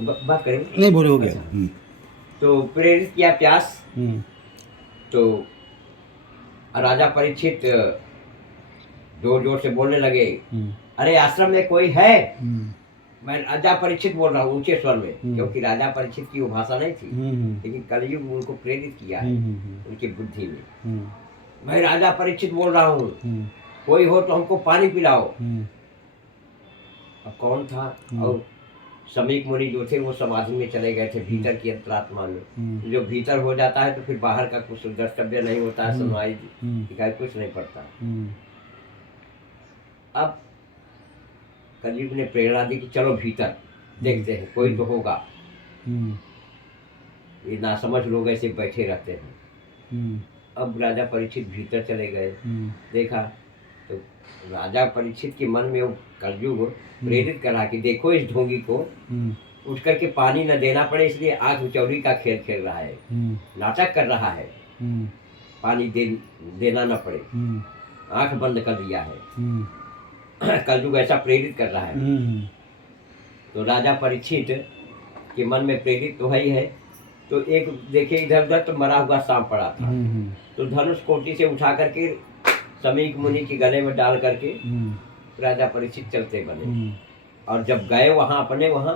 बात करेंगे। नहीं बोले, हो गया। अच्छा। तो प्रेरित किया प्यास। तो राजा परीक्षित जोर जोर से बोलने लगे, अरे आश्रम में कोई है? मैं राजा परीक्षित बोल रहा हूँ ऊंचे स्वर में, क्योंकि राजा परीक्षित की वो भाषा नहीं थी, लेकिन कलयुग उनको प्रेरित किया है उनकी बुद्धि में। मैं राजा परीक्षित बोल रहा हूँ, कोई हो तो हमको पानी पिलाओ। अब कौन था? और समीक मुनि जो थे वो समाधि में चले गए थे, भीतर की अंतरात्मा में। जो भीतर हो जाता है तो फिर बाहर का कुछ द्रष्टव्य नहीं होता है, सुनवाई दिखाई कुछ नहीं पड़ता। अब कलयुग ने प्रेरणा दी कि चलो भीतर देखते हैं, कोई तो होगा। ये नासमझ लोग ऐसे बैठे रहते हैं। अब राजा परीक्षित भीतर चले गए, देखा तो राजा परीक्षित के मन में वो कलयुग प्रेरित करा कि देखो इस ढोंगी को उठ करके पानी न देना पड़े, इसलिए आग उचौली का खेल खेल रहा है, नाटक कर रहा है, पानी देना न पड़े, आंख बंद कर दिया है। कलयुग ऐसा प्रेरित कर रहा है। तो राजा परीक्षित के मन में प्रेरित तो है ही है। तो एक देखे इधर उधर तो मरा हुआ सांप पड़ा था, तो धनुष कोटि से उठा करके समीक मुनि के गले में डाल करके राजा परीक्षित चलते बने। और जब गए वहां अपने वहां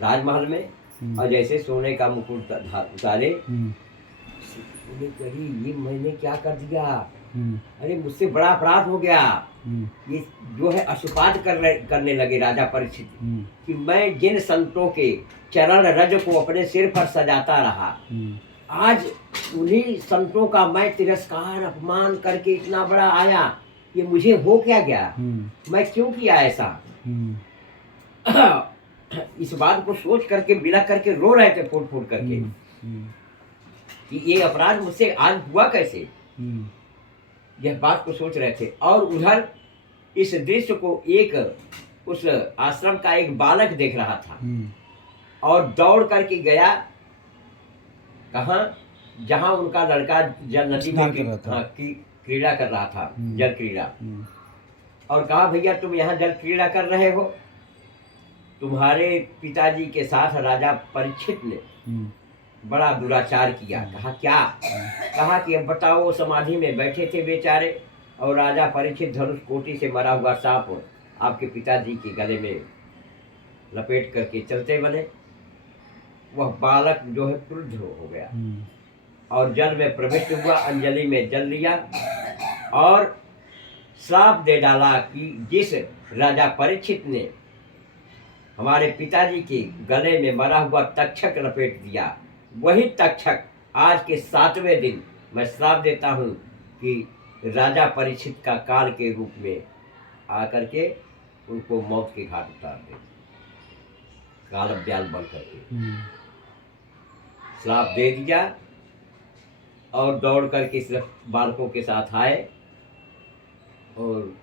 राजमहल में, और जैसे सोने का मुकुट उतारे, ये मैंने क्या कर दिया? अरे मुझसे बड़ा अपराध हो गया। ये जो है अशुपात करने लगे राजा परीक्षित कि मैं जिन संतों के चरण रज को अपने सिर पर सजाता रहा, आज उन्हीं संतों का मैं तिरस्कार अपमान करके इतना बड़ा आया, ये मुझे हो क्या गया? मैं क्यों किया ऐसा? इस बात को सोच करके बिलख करके रो रहे थे फूट फूट करके कि ये अपराध मुझसे आज हुआ कैसे, यह बात को सोच रहे थे। और उधर इस दृश्य को एक उस आश्रम का एक बालक देख रहा था और दौड़ करके गया कहाँ, जहाँ उनका लड़का जल नदी में क्रीड़ा कर रहा था, जल क्रीड़ा। और कहा, भैया तुम यहाँ जल क्रीड़ा कर रहे हो? तुम्हारे पिताजी के साथ राजा परीक्षित ने बड़ा दुराचार किया। कहा क्या? कहा कि अब बताओ, समाधि में बैठे थे बेचारे, और राजा परीक्षित धनुष कोटि से मरा हुआ सांप आपके पिताजी के गले में लपेट करके चलते बने। वह बालक जो है क्रुद्ध हो गया और जल में प्रविष्ट हुआ, अंजलि में जल लिया और श्राप दे डाला कि जिस राजा परीक्षित ने हमारे पिताजी के गले में मरा हुआ तक्षक लपेट दिया, वही तक्षक आज के 7वें दिन मैं श्राप देता हूँ कि राजा परीक्षित का काल के रूप में आकर के उनको मौत के घाट उतार दे, काल ब्याल बन करके श्राप दे दिया। और दौड़ करके सिर्फ बालकों के साथ आए और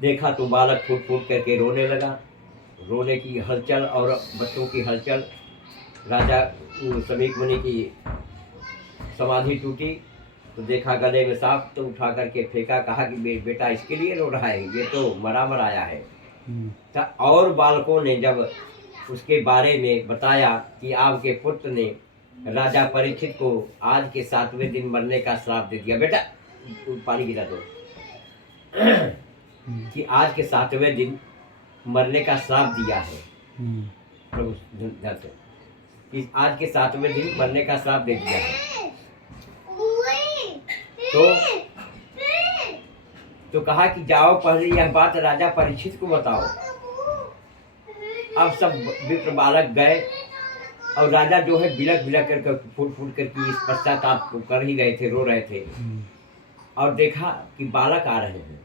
देखा तो बालक फूट फूट करके रोने लगा। रोने की हलचल और बच्चों की हलचल, राजा समीक मुनि की समाधि टूटी तो देखा गले में सांप, तो उठा करके फेंका। कहा कि बेटा इसके लिए रो रहा है, ये तो मरा मराया है। और बालकों ने जब उसके बारे में बताया कि आपके पुत्र ने राजा परीक्षित को आज के 7वें दिन मरने का श्राप दे दिया, बेटा पानी गिरा दो, कि आज के 7वें दिन मरने का श्राप दिया है प्रभु से, कि आज के 7वें दिन मरने का श्राप दे दिया है। तो कहा कि जाओ पहले यह बात राजा परीक्षित को बताओ। अब सब विप्र बालक गए और राजा जो है बिलख बिलख कर फूट फूट करके इस पश्चाताप को कर ही रहे थे, रो रहे थे। और देखा कि बालक आ रहे हैं।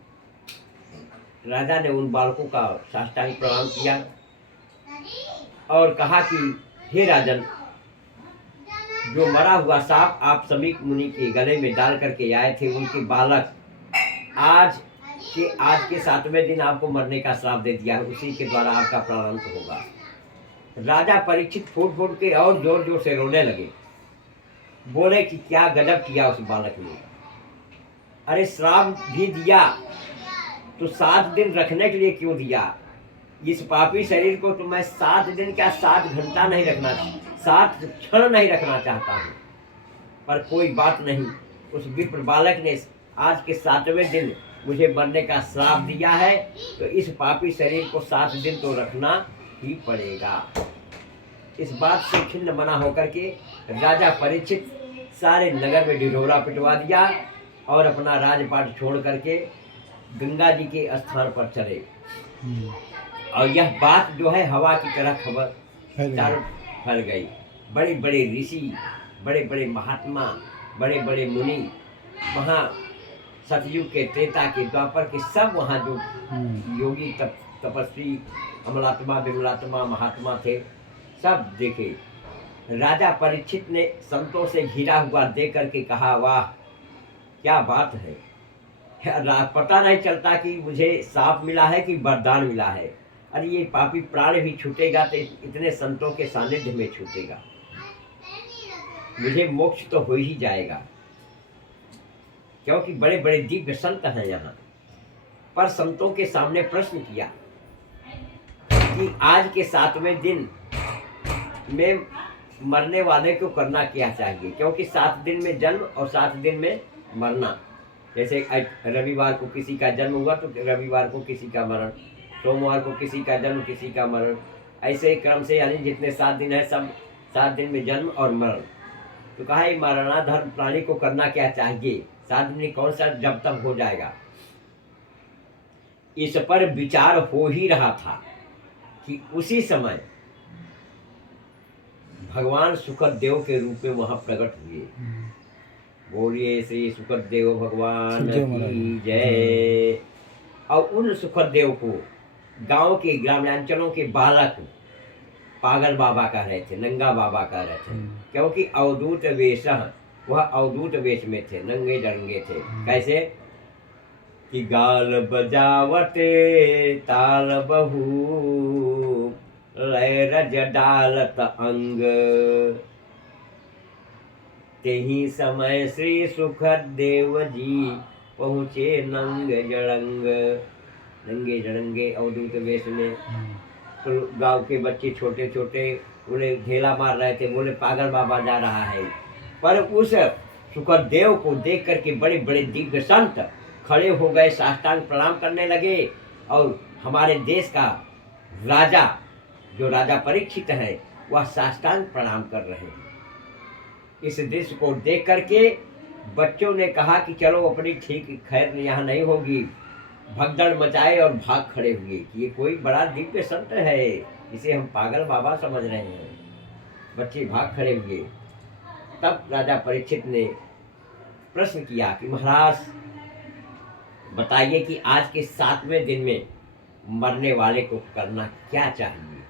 राजा ने उन बालकों का साष्टांग प्रणाम किया और कहा कि हे राजन, जो मरा हुआ सांप आप समीक मुनि के गले में डाल करके आए थे, उनके बालक आज के 7वें दिन आपको मरने का श्राप दे दिया है, उसी के द्वारा आपका प्रारंभ होगा। राजा परीक्षित फूट फूट के और जोर जोर से रोने लगे। बोले कि क्या गजब किया उस बालक ने, अरे श्राप भी दिया तो 7 दिन रखने के लिए क्यों दिया? इस पापी शरीर को तो मैं 7 दिन क्या 7 घंटा नहीं रखना, 7 क्षण नहीं रखना चाहता हूँ, पर कोई बात नहीं। उस विप्र बालक ने आज के 7वें दिन मुझे मरने का श्राप दिया है, तो इस पापी शरीर को 7 दिन तो रखना ही पड़ेगा। इस बात से खिन्न मना होकर के राजा परीक्षित सारे नगर में ढिढोरा पिटवा दिया और अपना राजपाट छोड़ करके गंगा जी के स्थान पर चले। और यह बात जो है हवा की तरह खबर चारों फैल गई। बड़े बड़े ऋषि, बड़े बड़े महात्मा, बड़े बड़े मुनि, वहाँ सतयुग के, त्रेता के, द्वापर के सब वहाँ जो योगी तपस्वी अमलात्मा विमलात्मा महात्मा थे, सब देखे। राजा परीक्षित ने संतों से घिरा हुआ देख करके कहा, वाह क्या बात है, पता नहीं चलता कि मुझे शाप मिला है कि वरदान मिला है। अरे ये पापी प्राण भी छूटेगा तो इतने संतों के सानिध्य में छूटेगा, मुझे मोक्ष तो हो ही जाएगा, क्योंकि बड़े बड़े दिव्य संत हैं यहाँ। पर संतों के सामने प्रश्न किया कि आज के 7वें दिन में मरने वाले को करना क्या चाहिए, क्योंकि 7 दिन में जन्म और 7 दिन में मरना। जैसे रविवार को किसी का जन्म हुआ तो रविवार को किसी का मरण, सोमवार को किसी का जन्म किसी का मरण, ऐसे क्रम से, यानी जितने 7 दिन है सब 7 दिन में जन्म और मरण। तो कहा ये मरणाधर्म प्राणी को करना क्या चाहिए, 7 दिन में कौन सा जब तक हो जाएगा। इस पर विचार हो ही रहा था कि उसी समय भगवान सुखदेव के रूप में वहां प्रकट हुए। बोलिए श्री सुखदेव भगवान की जय। और उन सुखदेव को गांव के ग्रामांचलों के बालक पागल बाबा कह रहे थे, नंगा बाबा कह रहे थे, क्योंकि अवधूत वेश, वह अवधूत वेश में थे, नंगे डरंगे थे। कैसे कि गाल बजावते ताल बहू, लय रज डालत अंग, तेही समय श्री सुखदेव जी पहुँचे नंग जड़ंग। नंगे जड़ंगे अवधूत वेश में। तो गांव के बच्चे छोटे छोटे बोले ढेला मार रहे थे, बोले पागल बाबा जा रहा है। पर उस सुखदेव को देख करके बड़े बड़े दिव्य संत खड़े हो गए, साष्टांग प्रणाम करने लगे। और हमारे देश का राजा, जो राजा परीक्षित है, वह साष्टांग प्रणाम कर रहे हैं। इस दृश्य को देख करके बच्चों ने कहा कि चलो अपनी ठीक खैर यहाँ नहीं होगी, भगदड़ मचाए और भाग खड़े हुए कि ये कोई बड़ा दिव्य संत है, इसे हम पागल बाबा समझ रहे हैं। बच्चे भाग खड़े हुए। तब राजा परीक्षित ने प्रश्न किया कि महाराज बताइए कि आज के 7वें दिन में मरने वाले को करना क्या चाहिए,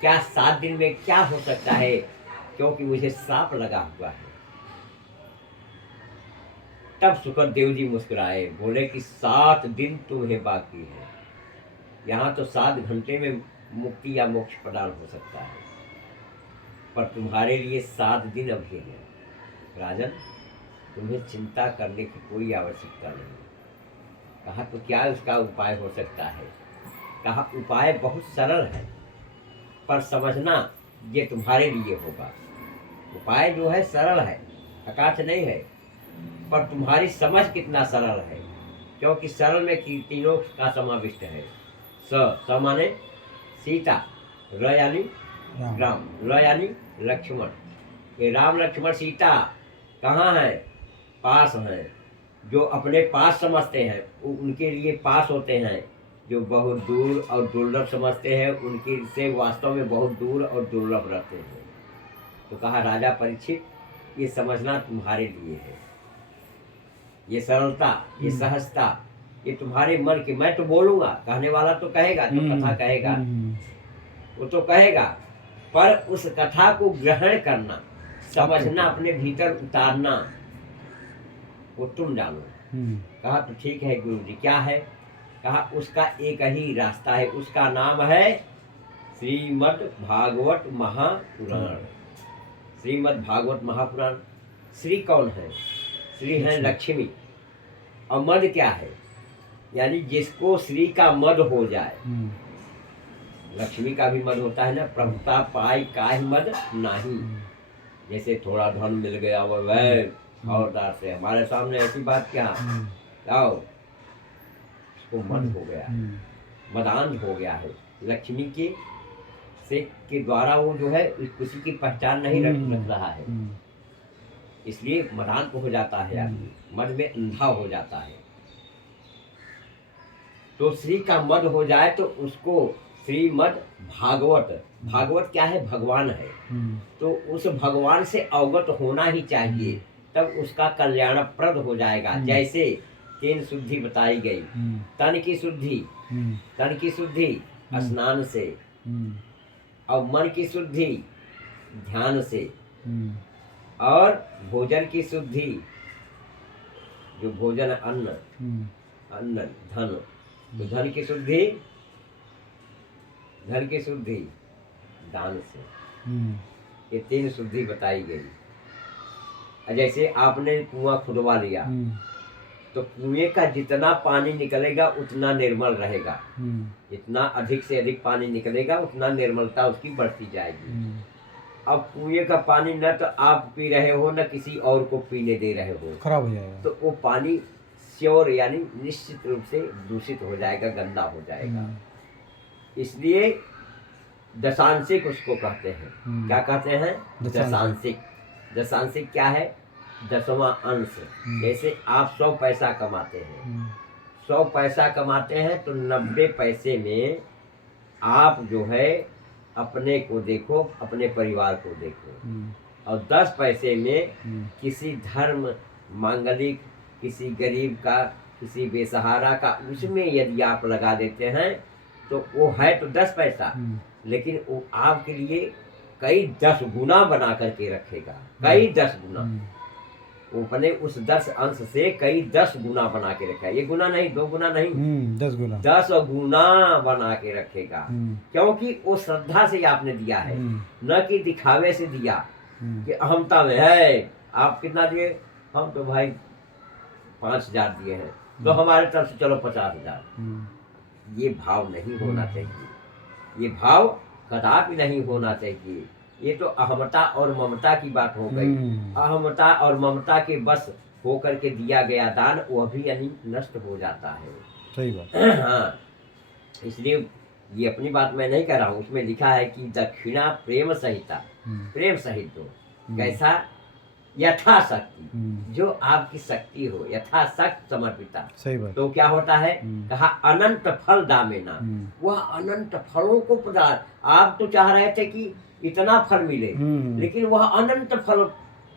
क्या 7 दिन में क्या हो सकता है, क्योंकि मुझे श्राप लगा हुआ है। तब सुखदेव जी मुस्कुराए, बोले कि 7 दिन तुम्हें बाकी है, यहाँ तो 7 घंटे में मुक्ति या मोक्ष प्रदान हो सकता है, पर तुम्हारे लिए 7 दिन अभी है। राजन, तुम्हें चिंता करने की कोई आवश्यकता नहीं। कहा तो क्या उसका उपाय हो सकता है। कहा उपाय बहुत सरल है, पर समझना ये तुम्हारे लिए होगा। उपाय जो है सरल है, अकाठ नहीं है, पर तुम्हारी समझ कितना सरल है, क्योंकि सरल में तीनों का समाविष्ट है। स माने सीता, र यानी राम, ल यानी लक्ष्मण। ये राम लक्ष्मण सीता कहाँ है, पास हैं। जो अपने पास समझते हैं उनके लिए पास होते हैं, जो बहुत दूर और दुर्लभ समझते हैं उनके से वास्तव में बहुत दूर और दुर्लभ रहते हैं। तो कहा राजा परीक्षित, ये समझना तुम्हारे लिए है, ये सरलता, ये सहजता, ये तुम्हारे मन की। मैं तो बोलूँगा, कहने वाला तो कहेगा, तो कथा कहेगा, वो तो कहेगा, पर उस कथा को ग्रहण करना, समझना, अपने भीतर उतारना, वो तुम जानो। कहा तो ठीक है गुरु जी, क्या है। कहा उसका एक ही रास्ता है, उसका नाम है श्रीमद् भागवत महापुराण। श्रीमद् भागवत महापुराण। श्री कौन है, श्री है लक्ष्मी, और मद क्या है, यानी जिसको श्री का मद हो जाए, लक्ष्मी का भी मद होता है ना, प्रभुता पाई काहे मद नहीं। जैसे थोड़ा धन मिल गया वो वह और दार से हमारे सामने ऐसी बात क्या, आओ उसको मद हो गया है, मदान हो गया है। लक्ष्मी के से के द्वारा वो जो है किसी की पहचान नहीं रख रहा है, इसलिए मदान हो जाता है आदमी, मद में अंधा हो जाता है। तो श्री का मद हो जाए तो उसको श्रीमद भागवत, भागवत क्या है, भगवान है, तो उस भगवान से अवगत होना ही चाहिए, तब उसका कल्याणप्रद हो जाएगा। जैसे 3 शुद्धि बताई गई, तन की शुद्धि, तन की शुद्धि स्नान से, और मन की शुद्धि ध्यान से, और भोजन की शुद्धि, जो भोजन अन्न, अन्न धन, तो धन की शुद्धि, धन की शुद्धि दान से, ये 3 शुद्धि बताई गई। जैसे आपने कुआं खुदवा लिया, तो कुएं का जितना पानी निकलेगा उतना निर्मल रहेगा, जितना अधिक से अधिक पानी निकलेगा उतना निर्मलता उसकी बढ़ती जाएगी। अब कुएं का पानी न तो आप पी रहे हो न किसी और को पीने दे रहे हो, खराब हो जाएगा, तो वो पानी श्योर यानी निश्चित रूप से दूषित हो जाएगा, गंदा हो जाएगा। इसलिए दशांशिक उसको कहते हैं, क्या कहते हैं, दशांशिक। दशांशिक क्या है, 10वां अंश। जैसे आप 100 पैसा कमाते हैं, 100 पैसा कमाते हैं तो 90 पैसे में आप जो है अपने को देखो, अपने परिवार को देखो, और 10 पैसे में किसी धर्म मांगलिक, किसी गरीब का, किसी बेसहारा का, उसमें यदि आप लगा देते हैं तो वो है तो 10 पैसा, लेकिन वो आपके लिए कई 10 गुना बना करके रखेगा, कई 10 गुना। वो अपने उस 10 अंश से कई 10 गुना बना के रखा है, 1 गुना नहीं, 2 गुना नहीं, 10 गुना, 10 गुना बना के रखेगा। क्योंकि वो श्रद्धा से आपने दिया है, न कि दिखावे से दिया कि अहमता में है। आप कितना दिए, हम तो भाई 5,000 दिए हैं, तो हमारे तरफ से चलो 50,000। ये भाव नहीं होना चाहिए, ये भाव कदापि नहीं होना चाहिए। ये तो अहमता और ममता की बात हो गई। अहमता और ममता के बस होकर के दिया गया दान वह भी यानी नष्ट हो जाता है। सही बात। हाँ, इसलिए ये अपनी बात मैं नहीं कह रहा हूँ, उसमें लिखा है कि दक्षिणा प्रेम सहिता, प्रेम सहित दो। कैसा, यथाशक्ति, जो आपकी शक्ति हो, यथाशक्त समर्पिता। सही बात। तो क्या होता है, कहा अनंत फल दामेना, वह अनंत फलों को प्रदान। आप तो चाह रहे थे कि इतना फल मिले, लेकिन वह अनंत फल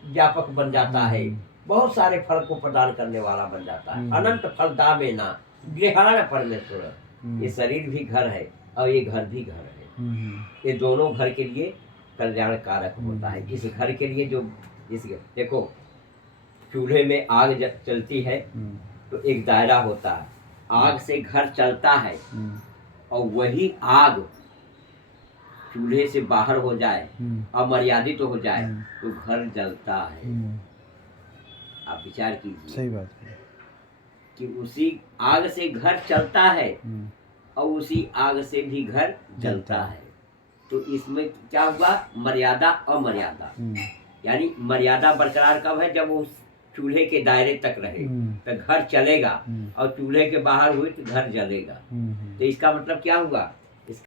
व्यापक बन जाता है, बहुत सारे फल को प्रदान करने वाला बन जाता है। अनंत फल दामेना गृहाण परमेश्वर। ये शरीर भी घर है और ये घर भी घर है, ये दोनों घर के लिए कल्याण कारक होता है। इस घर के लिए जो इस देखो, चूल्हे में आग जब चलती है तो एक दायरा होता है, आग से घर चलता है, और वही आग चूल्हे से बाहर हो जाए, अमर्यादित तो हो जाए, तो घर जलता है। आप विचार कीजिए, सही बात है कि उसी आग से घर चलता है और उसी आग से भी घर जलता है। तो इसमें क्या हुआ, मर्यादा अमर्यादा, यानी मर्यादा बरकरार कब है, जब वो चूल्हे के दायरे तक रहे तो घर चलेगा, और चूल्हे के बाहर हुई तो घर जलेगा। तो इसका मतलब क्या हुआ,